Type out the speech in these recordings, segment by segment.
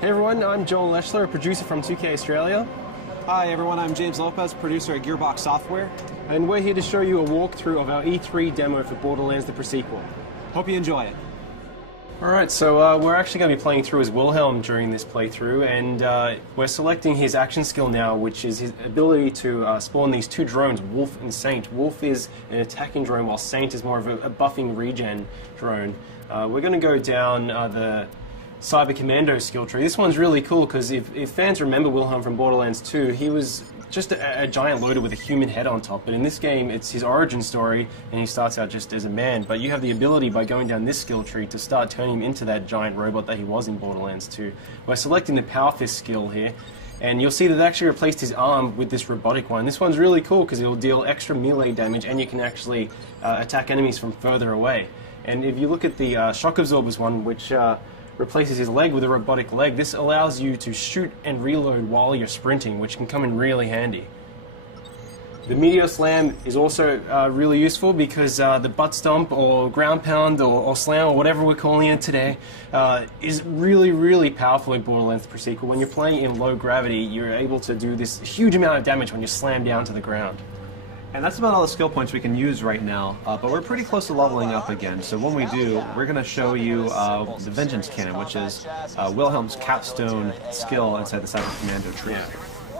Hey everyone, I'm Joel Leschler, a producer from 2K Australia. Hi everyone, I'm James Lopez, producer at Gearbox Software. And we're here to show you a walkthrough of our E3 demo for Borderlands the Pre-Sequel. Hope you enjoy it. Alright, so we're actually going to be playing through as Wilhelm during this playthrough, and we're selecting his action skill now, which is his ability to spawn these two drones, Wolf and Saint. Wolf is an attacking drone, while Saint is more of a buffing regen drone. We're going to go down the Cyber Commando skill tree. This one's really cool because if fans remember Wilhelm from Borderlands 2, he was just a giant loader with a human head on top. But in this game, it's his origin story, and he starts out just as a man. But you have the ability by going down this skill tree to start turning him into that giant robot that he was in Borderlands 2. We're selecting the Power Fist skill here, and you'll see that they actually replaced his arm with this robotic one. This one's really cool because it will deal extra melee damage, and you can actually attack enemies from further away. And if you look at the Shock Absorbers one, which replaces his leg with a robotic leg, this allows you to shoot and reload while you're sprinting, which can come in really handy. The Meteor Slam is also really useful because the butt stomp or ground pound or slam or whatever we're calling it today is really, really powerful in Borderlands Pre-Sequel. When you're playing in low gravity, you're able to do this huge amount of damage when you slam down to the ground. And that's about all the skill points we can use right now, but we're pretty close to leveling up again. So when we do, we're going to show you the Vengeance Cannon, which is Wilhelm's capstone skill inside the Cyber Commando tree. Yeah.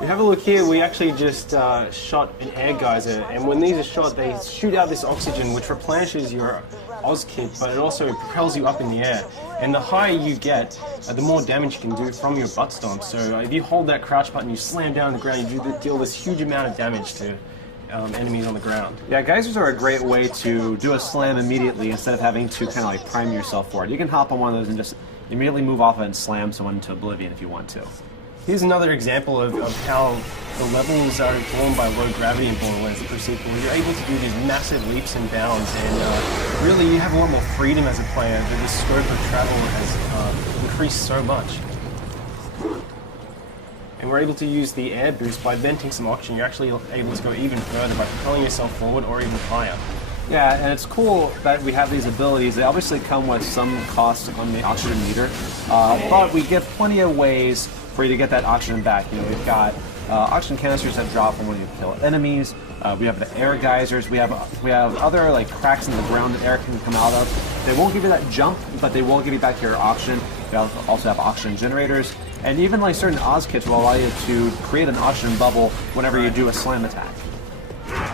We have a look here, we actually just shot an air geyser, and when these are shot, they shoot out this oxygen which replenishes your Oz kit, but it also propels you up in the air. And the higher you get, the more damage you can do from your butt stomp. So if you hold that crouch button, you slam down on the ground, you deal this huge amount of damage to enemies on the ground. Yeah, geysers are a great way to do a slam immediately instead of having to kind of like prime yourself for it. You can hop on one of those and just immediately move off it and slam someone into oblivion if you want to. Here's another example of how the levels are informed by low gravity in Borderlands the Pre-Sequel. You're able to do these massive leaps and bounds, and really you have a lot more freedom as a player. The scope of travel has increased so much. And we're able to use the air boost by venting some oxygen. You're actually able to go even further by propelling yourself forward or even higher. Yeah, and it's cool that we have these abilities. They obviously come with some cost on the oxygen meter, but we get plenty of ways for you to get that oxygen back. You know, we've got oxygen canisters that drop from when you kill enemies. We have the air geysers. We have other like cracks in the ground that air can come out of. They won't give you that jump, but they will give you back your oxygen. We also have oxygen generators, and even like certain Oz kits will allow you to create an oxygen bubble whenever you do a slam attack.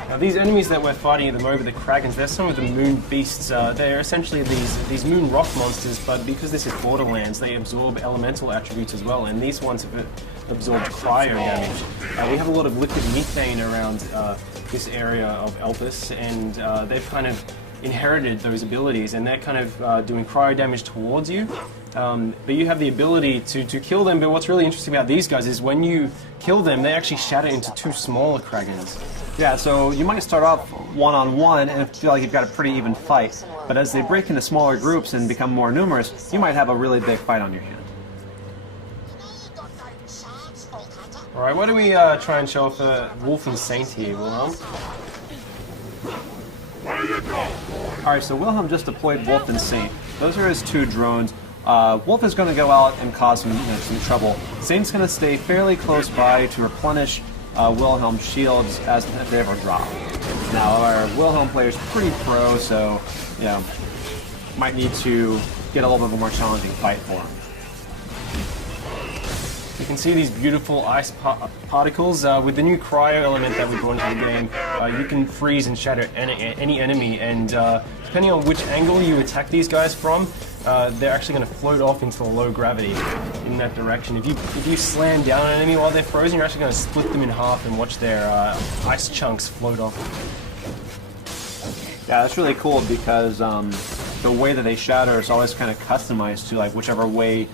Now these enemies that we're fighting at the moment, the Kragans, they're some of the moon beasts. They're essentially these moon rock monsters, but because this is Borderlands, they absorb elemental attributes as well, and these ones have absorbed cryo damage. We have a lot of liquid methane around this area of Elpis, and they've kind of inherited those abilities, and they're kind of doing cryo damage towards you. But you have the ability to kill them, but what's really interesting about these guys is when you kill them, they actually shatter into two smaller Kragans. Yeah, so you might start off one-on-one and feel like you've got a pretty even fight, but as they break into smaller groups and become more numerous, you might have a really big fight on your hand. Alright, why don't we try and show off Wolf and Saint here, Wilhelm? Alright, so Wilhelm just deployed Wolf and Saint. Those are his two drones. Wolf is going to go out and cause some trouble. Saint's going to stay fairly close by to replenish Wilhelm's shields as if they ever drop. Now, our Wilhelm player is pretty pro, so you know, might need to get a little bit of a more challenging fight for him. You can see these beautiful ice particles. With the new cryo element that we brought into the game, you can freeze and shatter any enemy, and depending on which angle you attack these guys from, they're actually going to float off into low gravity in that direction. If you slam down an enemy while they're frozen, you're actually going to split them in half and watch their ice chunks float off. Yeah, that's really cool because the way that they shatter is always kind of customized to like whichever way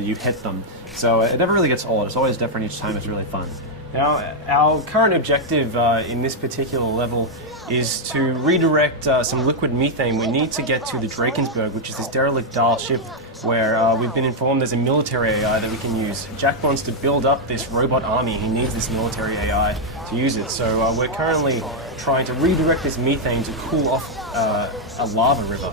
you hit them. So it never really gets old. It's always different each time. It's really fun. Now, our current objective in this particular level is to redirect some liquid methane. We need to get to the Drakensberg, which is this derelict Dahl ship where we've been informed there's a military AI that we can use. Jack wants to build up this robot army. He needs this military AI to use it. So we're currently trying to redirect this methane to cool off a lava river.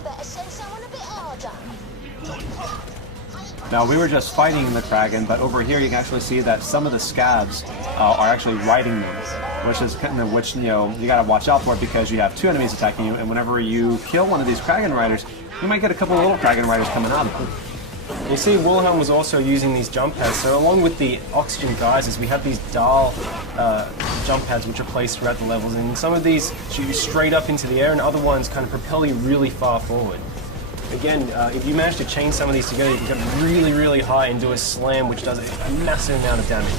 Now, we were just fighting the Kraken, but over here you can actually see that some of the scabs are actually riding them, which you know, you gotta watch out for because you have two enemies attacking you, and whenever you kill one of these Kraken riders, you might get a couple of little Kraken riders coming out of them. You see, Wilhelm was also using these jump pads, so along with the oxygen geysers, we have these dial jump pads which are placed throughout the levels, and some of these shoot you straight up into the air, and other ones kind of propel you really far forward. Again, if you manage to chain some of these together, you can get really, really high and do a slam, which does a massive amount of damage.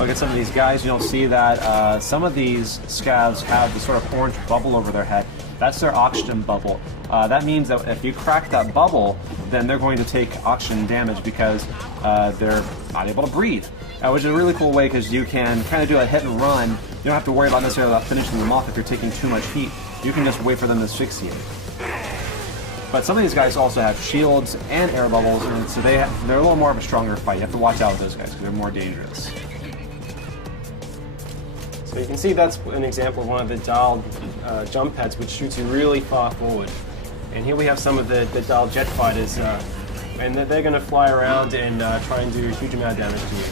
Look at some of these guys, you don't see that some of these scavs have this sort of orange bubble over their head. That's their oxygen bubble. That means that if you crack that bubble, then they're going to take oxygen damage because they're not able to breathe. Which is a really cool way because you can kind of do a hit and run. You don't have to worry about necessarily about finishing them off if you're taking too much heat. You can just wait for them to asphyxiate. But some of these guys also have shields and air bubbles, and so they're a little more of a stronger fight. You have to watch out with those guys because they're more dangerous. So you can see that's an example of one of the dial jump pads which shoots you really far forward. And here we have some of the dial jet fighters, and they're going to fly around and try and do a huge amount of damage to you.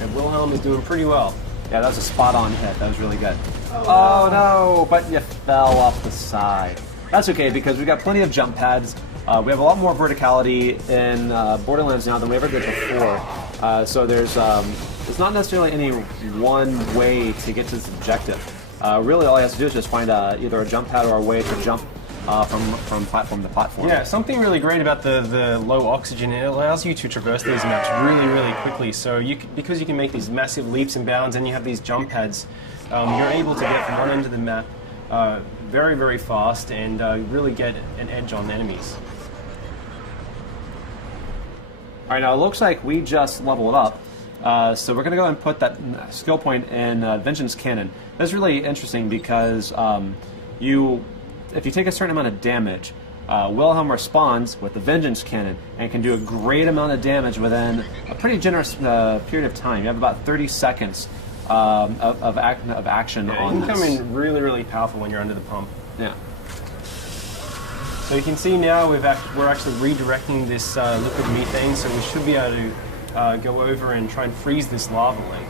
And Wilhelm is doing pretty well. Yeah, that was a spot-on hit. That was really good. Oh no, but you fell off the side. That's okay because we've got plenty of jump pads. We have a lot more verticality in Borderlands now than we ever did before. So there's not necessarily any one way to get to this objective. Really, all he has to do is just find either a jump pad or a way to jump from platform to platform. Yeah, something really great about the low oxygen, it allows you to traverse these maps really, really quickly. So because you can make these massive leaps and bounds and you have these jump pads, you're able to get from one end of the map very, very fast and really get an edge on enemies. All right, now it looks like we just leveled up. So we're going to go and put that skill point in Vengeance Cannon. That's really interesting because if you take a certain amount of damage, Wilhelm responds with the Vengeance Cannon and can do a great amount of damage within a pretty generous period of time. You have about 30 seconds of action on this. It can come in really, really powerful when you're under the pump. Yeah. So you can see now we're actually redirecting this liquid methane, so we should be able to go over and try and freeze this lava lake.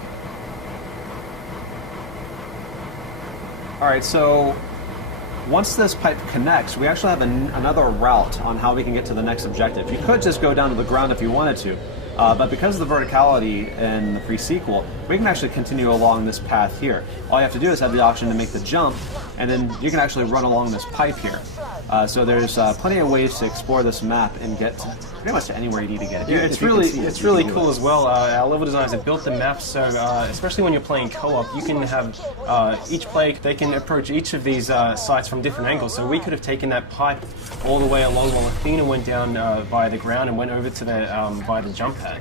All right, so once this pipe connects, we actually have another route on how we can get to the next objective. You could just go down to the ground if you wanted to, but because of the verticality in the pre-sequel, we can actually continue along this path here. All you have to do is have the option to make the jump, and then you can actually run along this pipe here. So there's plenty of ways to explore this map and get pretty much to anywhere you need to get. Yeah, it's really cool as well. Our level designers have built the map so, especially when you're playing co-op, you can have each player, they can approach each of these sites from different angles. So we could have taken that pipe all the way along while Athena went down by the ground and went over to the by the jump pad.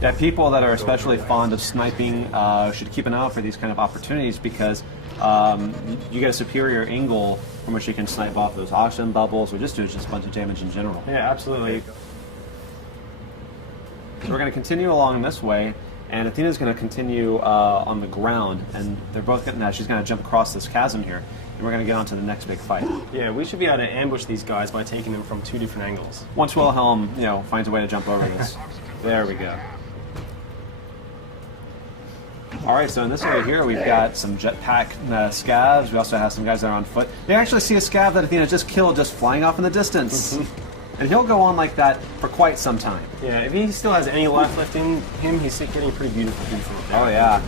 Yeah, people that are especially fond of sniping should keep an eye out for these kind of opportunities because you get a superior angle from which you can snipe off those oxygen bubbles or just do just a bunch of damage in general. Yeah, absolutely. So we're going to continue along this way, and Athena's going to continue on the ground, and they're both getting that. She's going to jump across this chasm here, and we're going to get on to the next big fight. Yeah, we should be able to ambush these guys by taking them from two different angles. Once Wilhelm, finds a way to jump over this. There we go. All right, so in this area here, we've got some jetpack scavs. We also have some guys that are on foot. They actually see a scav that Athena just killed just flying off in the distance. And he'll go on like that for quite some time. Yeah, if he still has any life left in him, he's getting pretty beautiful. Oh, yeah.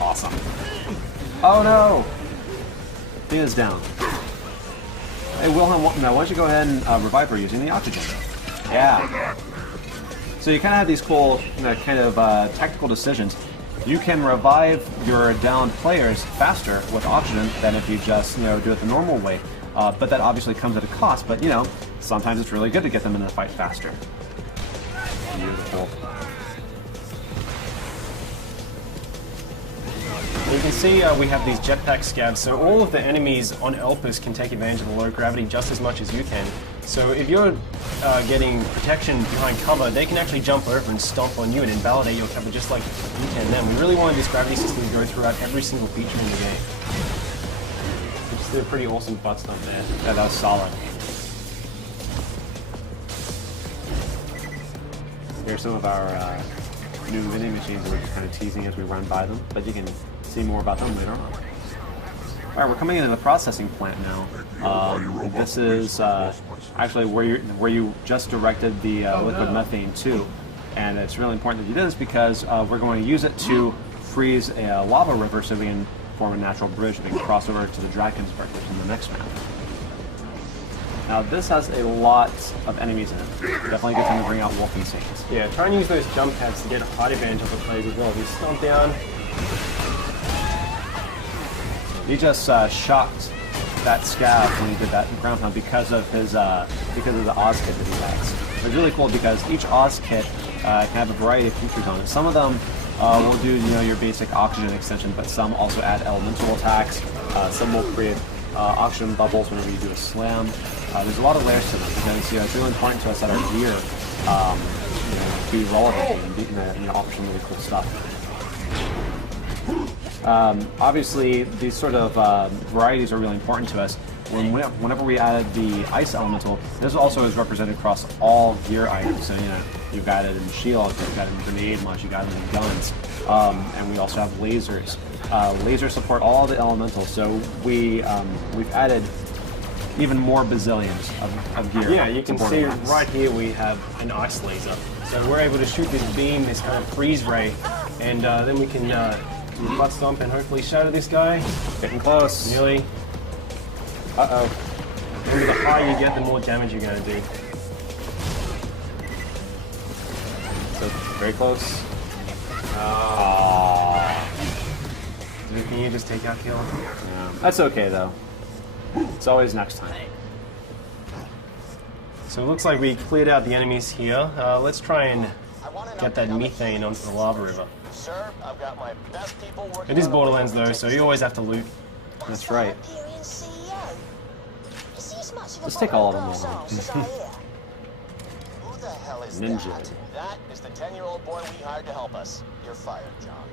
Awesome. Oh, no. Athena's down. Hey, Wilhelm, now why don't you go ahead and revive her using the oxygen? Yeah. So you kind of have these cool tactical decisions. You can revive your downed players faster with oxygen than if you just do it the normal way. But that obviously comes at a cost. But sometimes it's really good to get them in the fight faster. Beautiful. You can see we have these jetpack scavs, so all of the enemies on Elpis can take advantage of the low gravity just as much as you can. So if you're getting protection behind cover, they can actually jump over and stomp on you and invalidate your cover just like you can them. We really wanted this gravity system to go throughout every single feature in the game. Did a pretty awesome butt stomp there. Yeah, that was solid. Here's some of our new vending machines that we're just kind of teasing as we run by them, but you can see more about them later on. All right, we're coming into the processing plant now. This is actually where you just directed the liquid methane to, and it's really important that you do this because we're going to use it to freeze a lava river so we can form a natural bridge that we can cross over to the Drakensberg, which is in the next map. Now this has a lot of enemies in it. Definitely a good time to bring out Wolf and Saint. Yeah, try and use those jump pads to get a height advantage of the plays as well. If you stomp down. He just shocked that scav when he did that ground pound because of his because of the Oz kit that he has. It's really cool because each Oz kit can have a variety of features on it. Some of them will do your basic oxygen extension, but some also add elemental attacks. Some will create oxygen bubbles whenever you do a slam. There's a lot of layers to them because it's really important to us that our gear be relevant and offer some really cool stuff. Obviously, these sort of varieties are really important to us. Whenever we added the ice elemental, this also is represented across all gear items. So you've got it in shields, you've got it in grenade launch, you've got it in guns, and we also have lasers. Lasers support all the elementals, so we've added even more bazillions of gear. Yeah, you can see right here we have an ice laser. So we're able to shoot this beam, this kind of freeze ray, and then we can butt stomp and hopefully shatter this guy. Getting close. Nearly. Uh-oh. And the higher you get, the more damage you're going to do. So, very close. Can you just take out kill? Yeah. That's okay, though. It's always next time. So it looks like we cleared out the enemies here. Let's try and get that methane onto the lava river. Sir, I've got my best people working. It is Borderlands though, so you always have to loot. That's right. Let's take all of them. Who the hell is Ninja. that? That is the 10-year-old boy we hired to help us. You're fired, John.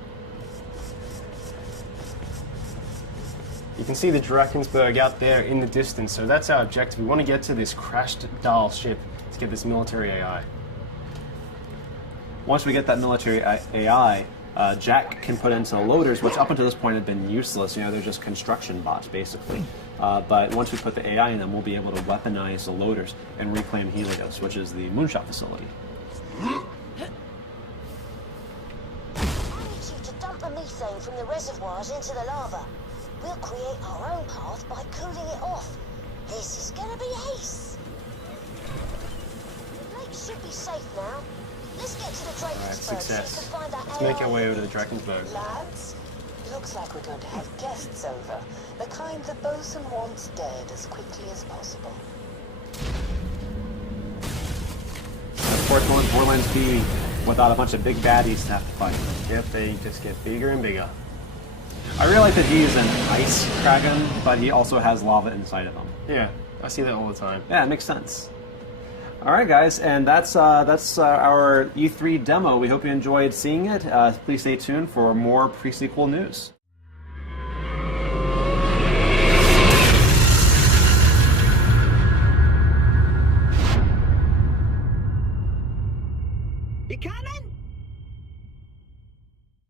You can see the Drakensberg out there in the distance, so that's our objective. We want to get to this crashed Dahl ship to get this military AI. Once we get that military AI, Jack can put into the loaders, which up until this point have been useless. They're just construction bots, basically. But once we put the AI in them, we'll be able to weaponize the loaders and reclaim Helios, which is the moonshot facility. I need you to dump the methane from the reservoirs into the lava. We'll create our own path by cooling it off. This is gonna be ace. The lake should be safe now. Let's get to the Drakensberg. Alright, So you success. can find that Let's make AI our way over to the Drakensberg. Lads, looks like we're going to have guests over. The kind the bosun wants dead as quickly as possible. Of course, will Borderlands be without a bunch of big baddies to have to fight? Yep, they just get bigger and bigger. I really like that he's an ice dragon, but he also has lava inside of him. Yeah, I see that all the time. Yeah, it makes sense. All right, guys, and that's our E3 demo. We hope you enjoyed seeing it. Please stay tuned for more pre-sequel news. You coming?